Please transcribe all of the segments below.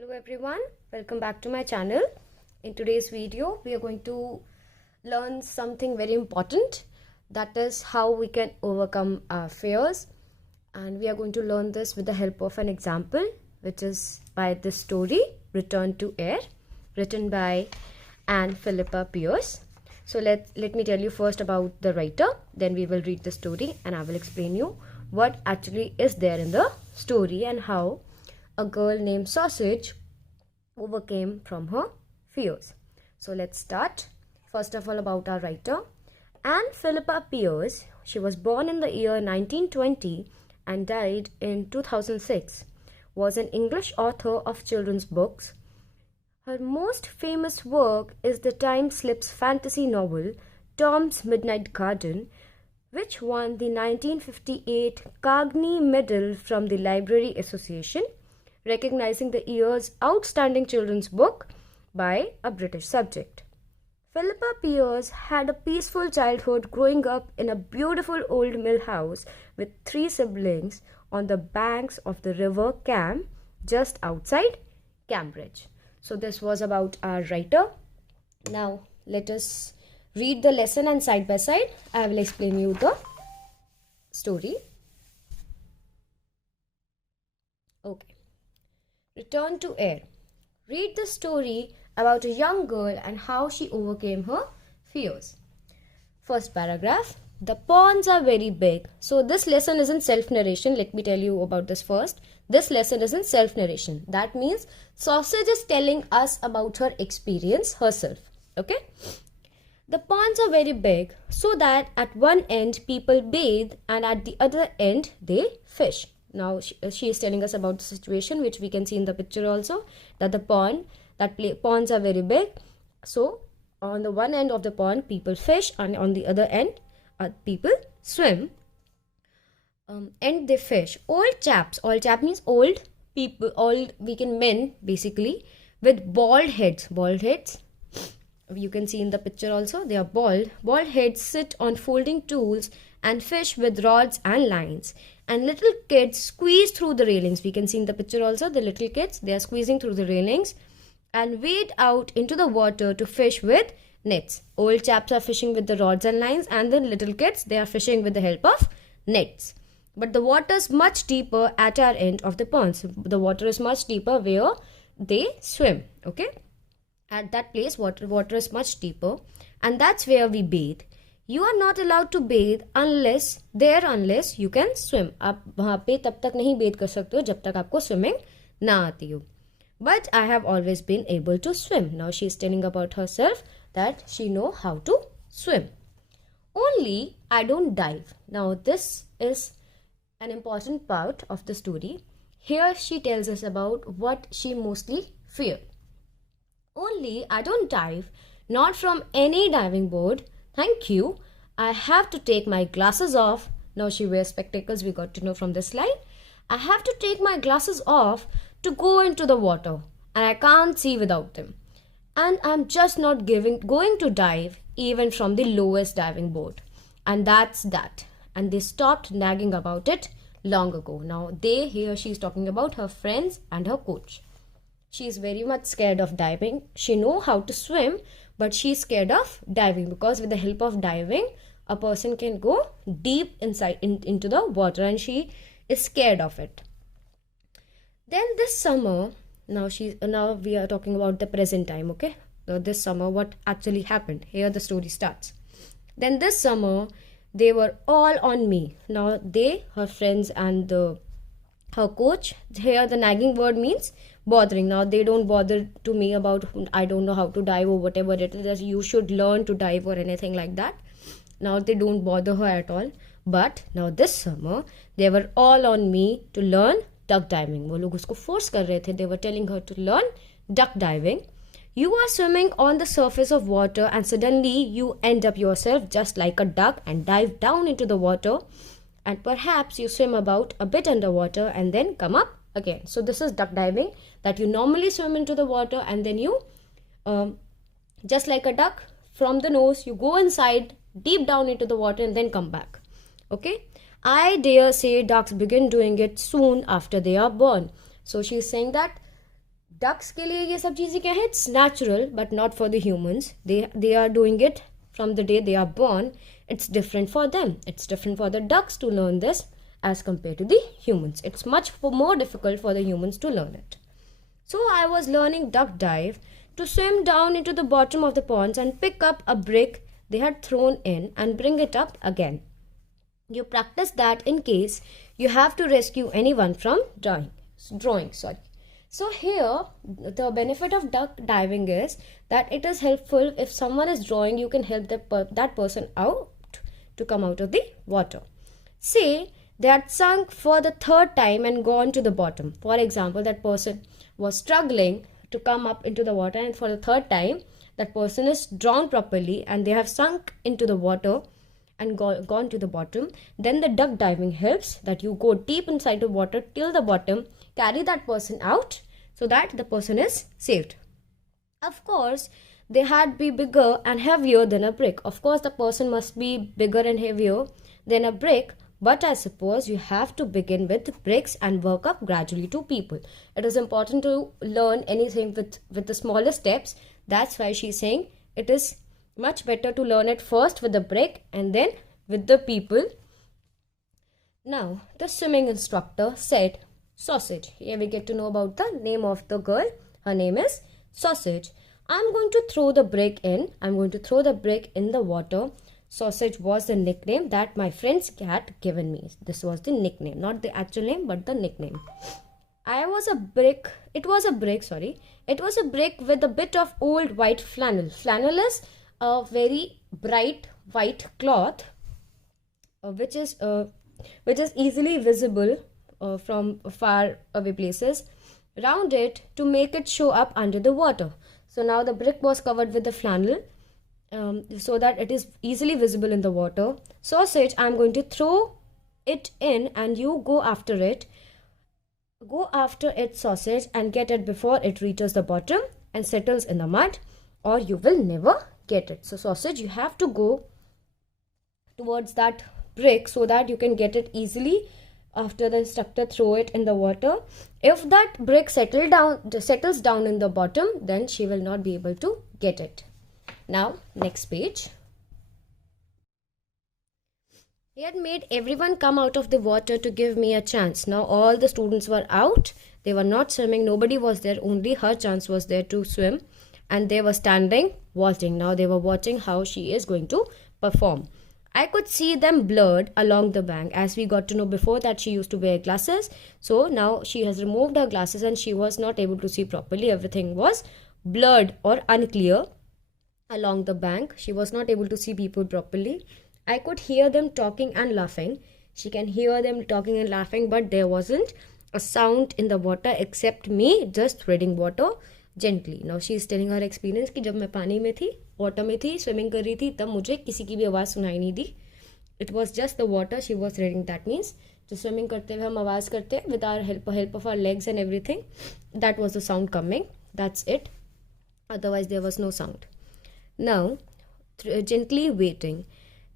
Hello everyone, welcome back to my channel. In today's video, we are going to learn something very important, that is how we can overcome our fears, and we are going to learn this with the help of an example, which is by this story Return to Air, written by Anne Philippa Pierce. So let me tell you first about the writer, then we will read the story and I will explain you what actually is there in the story and how a girl named Sausage overcame from her fears. So let's start. First of all, about our writer. Anne Philippa Pierce, she was born in the year 1920 and died in 2006, was an English author of children's books. Her most famous work is the time-slips fantasy novel Tom's Midnight Garden, which won the 1958 Carnegie Medal from the Library Association, recognizing the year's outstanding children's book by a British subject. Philippa Pierce had a peaceful childhood growing up in a beautiful old mill house with 3 siblings on the banks of the River Cam just outside Cambridge. So this was about our writer. Now let us read the lesson and side by side I will explain you the story. Okay. Return to Air. Read the story about a young girl and how she overcame her fears. First paragraph. The ponds are very big. So this lesson isn't self-narration. Let me tell you about this first. This lesson isn't self-narration. That means Sausage is telling us about her experience herself. Okay? The ponds are very big so that at one end people bathe and at the other end they fish. Now she is telling us about the situation which we can see in the picture also, that the ponds are very big. So on the one end of the pond people fish and on the other end people swim and they fish. Old chaps means old people, old men basically, with bald heads. You can see in the picture also, they are bald heads sit on folding tools and fish with rods and lines, and little kids squeeze through the railings. We can see in the picture also, the little kids, they are squeezing through the railings and wade out into the water to fish with nets. Old chaps are fishing with the rods and lines, and the little kids, they are fishing with the help of nets. But the water is much deeper at our end of the pond. So the water is much deeper where they swim. Okay, at that place water is much deeper, and that's where we bathe. You are not allowed to bathe unless you can swim. आप वहाँ पे तब तक नहीं bathe कर सकते हो जब तक आपको swimming ना आती हो. But I have always been able to swim. Now she is telling about herself that she know how to swim. Only I don't dive. Now this is an important part of the story. Here she tells us about what she mostly feared. Only I don't dive, not from any diving board. Thank you. I have to take my glasses off. Now she wears spectacles, we got to know from this slide. I have to take my glasses off to go into the water, and I can't see without them. And I'm just not going to dive even from the lowest diving board. And that's that. And they stopped nagging about it long ago. Now here she's talking about her friends and her coach. She is very much scared of diving. She knows how to swim, but she's scared of diving because with the help of diving, a person can go deep inside into the water, and she is scared of it. Then this summer, now we are talking about the present time, okay? So this summer, what actually happened? Here the story starts. Then this summer, they were all on me. Now her friends and her coach, here the nagging word means bothering. Now they don't bother to me about I don't know how to dive or whatever it is that you should learn to dive or anything like that. Now they don't bother her at all. But now this summer they were all on me to learn duck diving. वो लोग उसको force कर रहे थे. They were telling her to learn duck diving. You are swimming on the surface of water and suddenly you end up yourself just like a duck and dive down into the water, and perhaps you swim about a bit underwater and then come up again. So this is duck diving, that you normally swim into the water and then you just like a duck from the nose you go inside deep down into the water and then come back. Okay, I dare say ducks begin doing it soon after they are born. So she's saying that ducks के लिए ये सब चीज़ें क्या है, it's natural but not for the humans. They are doing it from the day they are born. It's different for them. It's different for the ducks to learn this as compared to the humans. It's much more difficult for the humans to learn it. So I was learning duck dive to swim down into the bottom of the ponds and pick up a brick they had thrown in and bring it up again. You practice that in case you have to rescue anyone from drawing. So here the benefit of duck diving is that it is helpful if someone is drawing, you can help that person out to come out of the water. Say they had sunk for the third time and gone to the bottom. For example, that person was struggling to come up into the water, and for the third time that person is drawn properly and they have sunk into the water and gone to the bottom. Then the duck diving helps that you go deep inside the water till the bottom, carry that person out so that the person is saved. Of course, they had to be bigger and heavier than a brick. Of course, the person must be bigger and heavier than a brick, but I suppose you have to begin with bricks and work up gradually to people. It is important to learn anything with the smallest steps. That's why she's saying it is much better to learn it first with the brick and then with the people. Now, the swimming instructor said, Sausage. Here we get to know about the name of the girl. Her name is Sausage. I'm going to throw the brick in. I'm going to throw the brick in the water. Sausage was the nickname that my friend's cat given me. This was the nickname, not the actual name, but the nickname. It was a brick with a bit of old white flannel. Flannel is a very bright white cloth, which is easily visible from far away places, round it to make it show up under the water. So now the brick was covered with the flannel so that it is easily visible in the water. Sausage, I'm going to throw it in and you go after it. Go after it, Sausage, and get it before it reaches the bottom and settles in the mud, or you will never get it. So Sausage, you have to go towards that brick so that you can get it easily after the instructor throw it in the water. If that brick settles down in the bottom, then she will not be able to get it. Now, next page. He had made everyone come out of the water to give me a chance. Now all the students were out. They were not swimming. Nobody was there. Only her chance was there to swim. And they were standing watching. Now they were watching how she is going to perform. I could see them blurred along the bank, as we got to know before that she used to wear glasses. So now she has removed her glasses and she was not able to see properly. Everything was blurred or unclear along the bank. She was not able to see people properly. I could hear them talking and laughing. She can hear them talking and laughing, but there wasn't a sound in the water except me just treading water gently. Now she is telling her experience कि जब मैं पानी में थी, water में थी, swimming कर रही थी, तब मुझे किसी की भी आवाज़ सुनाई नहीं दी. It was just the water she was treading. That means जो स्विमिंग करते हुए हम आवाज़ करते हैं with our help of our legs and everything, that was the sound coming. That's it. Otherwise there was no sound. Now gently waiting.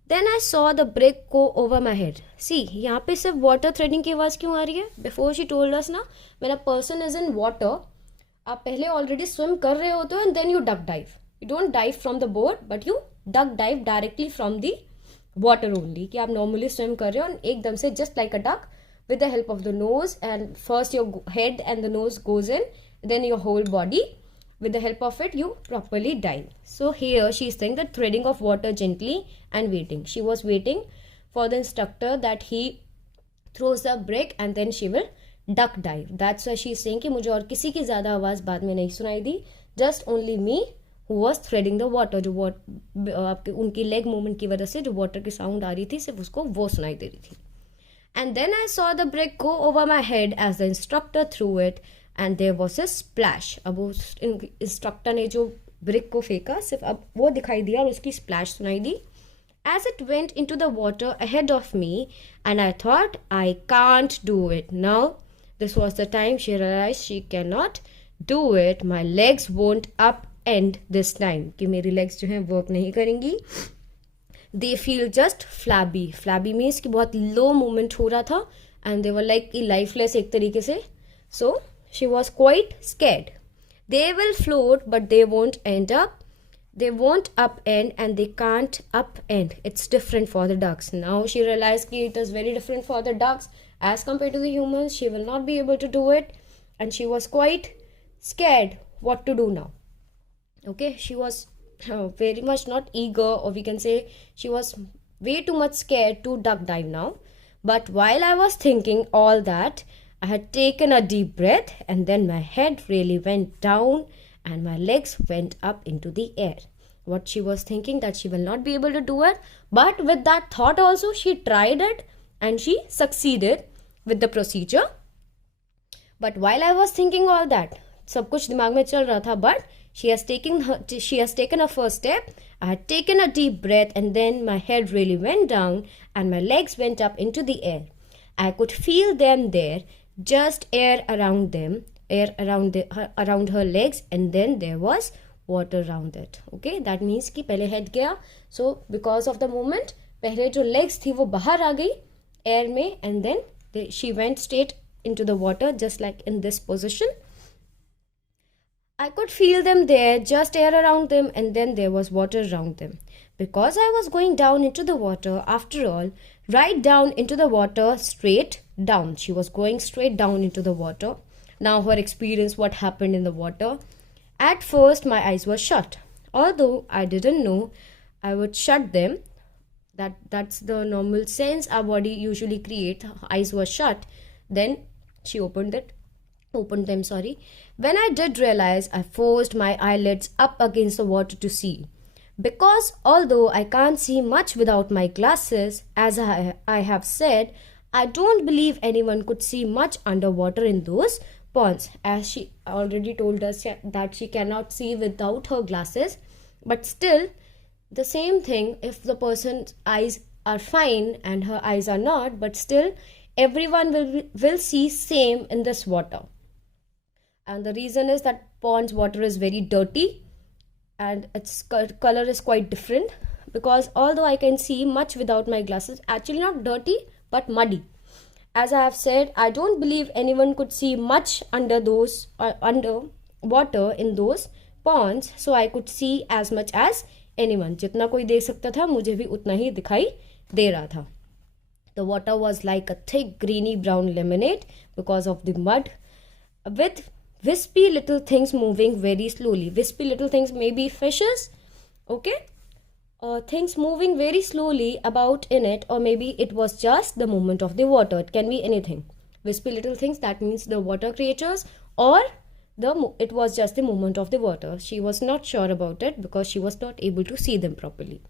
Then I saw the brick go over my head. See, यहाँ पे सिर्फ water threading की आवाज़ क्यों आ रही है? Before she told us ना, when a person is in water, आप पहले already swim कर रहे होते हो and then you duck dive. You don't dive from the board, but you duck dive directly from the water only. कि आप normally swim कर रहे हो और एकदम से just like a duck with the help of the nose, and first your head and the nose goes in, then your whole body. With the help of it, you properly dive. So here she is saying that threading of water gently and waiting. She was waiting for the instructor that he throws the brick and then she will duck dive. That's why she is saying कि मुझे और किसी की ज़्यादा आवाज़ बाद में नहीं सुनाई दी. Just only me who was threading the water. जो आपके उनकी leg movement की वजह से जो water की sound आ रही थी, सिर्फ उसको वो सुनाई दे रही थी. And then I saw the brick go over my head as the instructor threw it. And there was a splash. अब उस इंस्ट्रक्टर ने जो ब्रिक को फेंका, सिर्फ अब वो दिखाई दिया और उसकी स्प्लैश सुनाई दी. As it went into the water ahead of me, and I thought, I can't do it. Now, this was the time she realized she cannot do it. My legs won't upend this time. कि मेरी legs जो हैं work नहीं करेंगी. They feel just flabby. Flabby means कि बहुत low movement हो रहा था and they were like lifeless एक तरीके से. So, she was quite scared. They will float, but they won't end up. They won't upend and they can't upend. It's different for the ducks. Now she realized that it is very different for the ducks as compared to the humans. She will not be able to do it, and she was quite scared what to do now. Okay, she was very much not eager, or we can say she was way too much scared to duck dive now. But while I was thinking all that, I had taken a deep breath, and then my head really went down and my legs went up into the air. What she was thinking, that she will not be able to do it, but with that thought also she tried it and she succeeded with the procedure. But while I was thinking all that, सब कुछ दिमाग में चल रहा था, but she has taken a first step. I had taken a deep breath, and then my head really went down and my legs went up into the air. I could feel them there, just air around them, air around her legs, and then there was water around it. Okay, that means कि पहले head गया, so because of the movement पहले जो legs थी वो बाहर आ गई air में, and then she went straight into the water, just like in this position. I could feel them there, just air around them, and then there was water around them. Because I was going down into the water, after all, right down into the water, straight down. She was going straight down into the water. Now her experience, what happened in the water. At first, my eyes were shut. Although I didn't know I would shut them. That's the normal sense our body usually creates. Eyes were shut. Then she opened them. When I did realize, I forced my eyelids up against the water to see. Because although I can't see much without my glasses, as I have said, I don't believe anyone could see much underwater in those ponds. As she already told us that she cannot see without her glasses. But still, the same thing, if the person's eyes are fine and her eyes are not, but still everyone will see same in this water. And the reason is that pond's water is very dirty and its color is quite different, because although I can see much without my glasses, actually not dirty but muddy. As I have said, I don't believe anyone could see much under water in those ponds, so I could see as much as anyone. जितना कोई देख सकता था, मुझे भी उतना ही दिखाई दे रहा था. The water was like a thick greeny brown lemonade because of the mud, with wispy little things moving very slowly. Wispy little things, maybe fishes, okay? Things moving very slowly about in it, or maybe it was just the movement of the water. It can be anything. Wispy little things, that means the water creatures, or it was just the movement of the water. She was not sure about it because she was not able to see them properly.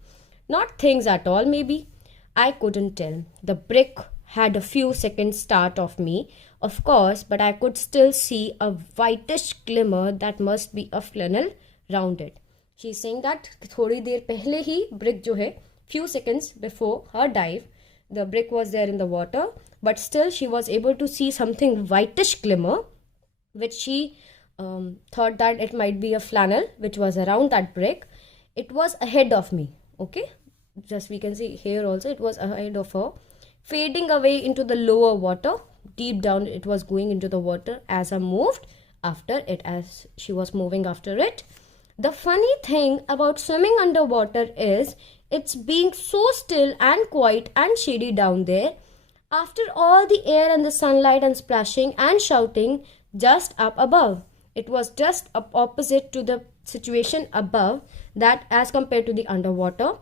Not things at all, maybe. I couldn't tell. The brick had a few seconds start of me, of course, but I could still see a whitish glimmer that must be a flannel round it. She's saying that थोड़ी देर पहले ही brick जो है, few seconds before her dive, the brick was there in the water, but still she was able to see something whitish glimmer, which she thought that it might be a flannel which was around that brick. It was ahead of me, okay? Just we can see here also, it was ahead of her, fading away into the lower water. Deep down it was going into the water as I moved after it, as she was moving after it. The funny thing about swimming underwater is it's being so still and quiet and shady down there. After all the air and the sunlight and splashing and shouting just up above. It was just opposite to the situation above, that as compared to the underwater.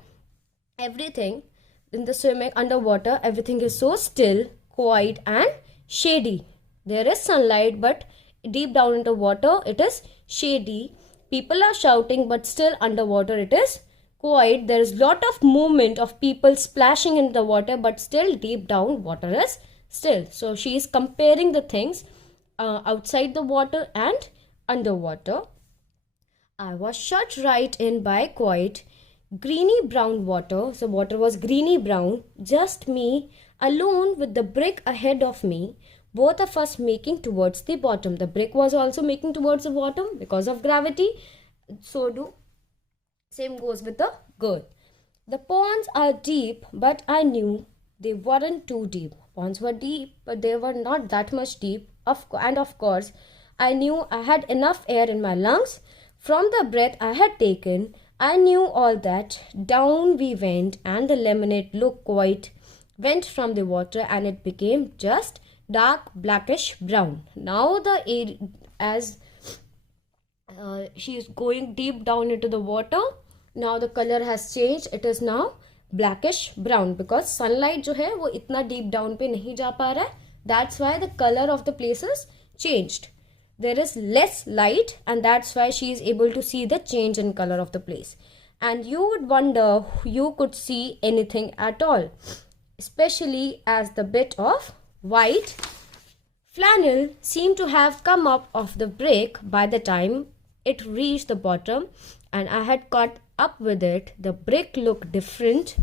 Everything in the swimming underwater, everything is so still, quiet and shady. There is sunlight, but deep down into water it is shady. People are shouting, but still underwater it is quiet. There is lot of movement of people splashing in the water, but still deep down water is still. So she is comparing the things outside the water and underwater. I was shut right in by quiet greeny brown water. So water was greeny brown, just me alone with the brick ahead of me, both of us making towards the bottom. The brick was also making towards the bottom because of gravity. Same goes with the girl. The ponds are deep, but I knew they weren't too deep. Ponds were deep, but they were not that much deep. And of course, I knew I had enough air in my lungs. From the breath I had taken, I knew all that. Down we went, and the lemonade looked quite went from the water, and it became just dark blackish brown. Now the air, as she is going deep down into the water, now the color has changed. It is now blackish brown because sunlight जो है वो इतना deep down पे नहीं जा पा रहा है. That's why the color of the places changed. There is less light, and that's why she is able to see the change in color of the place. And you would wonder you could see anything at all, especially as the bit of white flannel seemed to have come up off the brick by the time it reached the bottom, and I had caught up with it. The brick looked different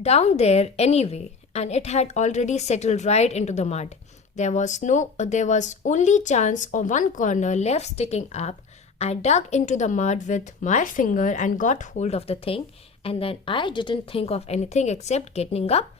down there anyway, and it had already settled right into the mud. There was only chance of one corner left sticking up. I dug into the mud with my finger and got hold of the thing, and then I didn't think of anything except getting up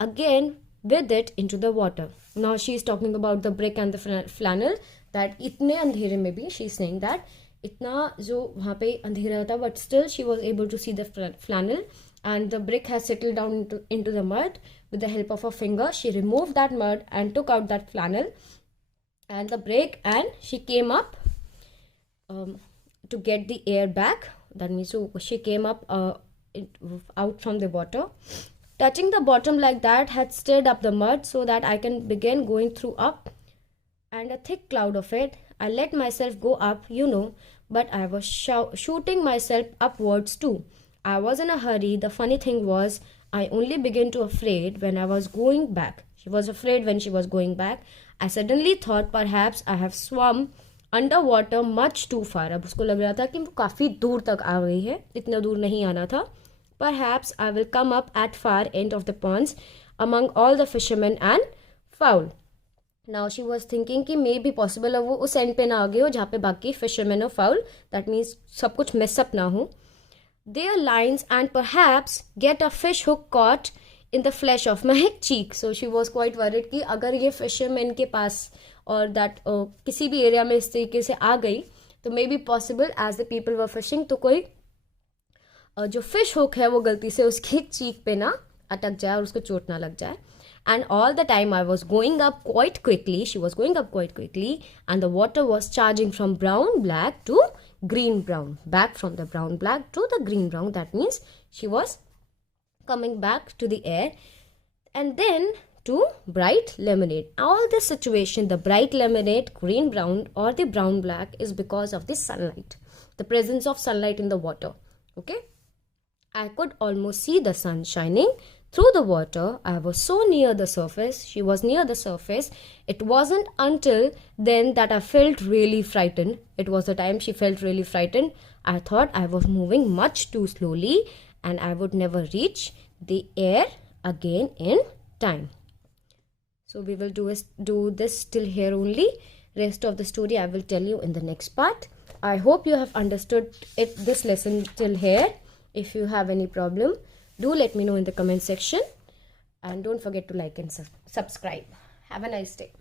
again with it into the water. Now she is talking about the brick and the flannel, that इतने अंधेरे में भी she is saying that इतना जो वहाँ पे अंधेरा था, but still she was able to see the flannel, and the brick has settled down into the mud. With the help of her finger, she removed that mud and took out that flannel and the brick, and she came up to get the air back. That means so she came up out from the water. Touching the bottom like that had stirred up the mud so that I can begin going through up, and a thick cloud of it. I let myself go up, but I was shooting myself upwards too. I was in a hurry. The funny thing was, I only began to afraid when I was going back. She was afraid when she was going back. I suddenly thought perhaps I have swum underwater much too far. अब उसको लग रहा था कि वो काफ़ी दूर तक आ गई है, इतना दूर नहीं आना था. Perhaps I will come up at far end of the ponds among all the fishermen and fowl. Now she was thinking कि may be possible वो उस end पे ना आ गई हो जहाँ पे बाकी fishermen और fowl, that means सब कुछ mess up ना हो, their lines, and perhaps get a fish hook caught in the flesh of my cheek. So she was quite worried कि अगर ये fishermen के पास और that किसी भी area में इस तरीके से आ गई तो may be possible as the people were fishing तो कोई जो fish hook है वो गलती से उसकी cheek पे ना अटक जाए और उसको चोट ना लग जाए. And all the time I was going up quite quickly. She was going up quite quickly, and the water was charging from brown black to green brown, back from the brown black to the green brown. That means she was coming back to the air, and then to bright lemonade. All this situation, the bright lemonade, green brown or the brown black, is because of the sunlight, the presence of sunlight in the water. Okay, I could almost see the sun shining through the water. I was so near the surface. She was near the surface. It wasn't until then that I felt really frightened. It was the time she felt really frightened. I thought I was moving much too slowly and I would never reach the air again in time. So we will do this till here only. Rest of the story I will tell you in the next part. I hope you have understood this lesson till here. If you have any problem, do let me know in the comment section, and don't forget to like and subscribe. Have a nice day.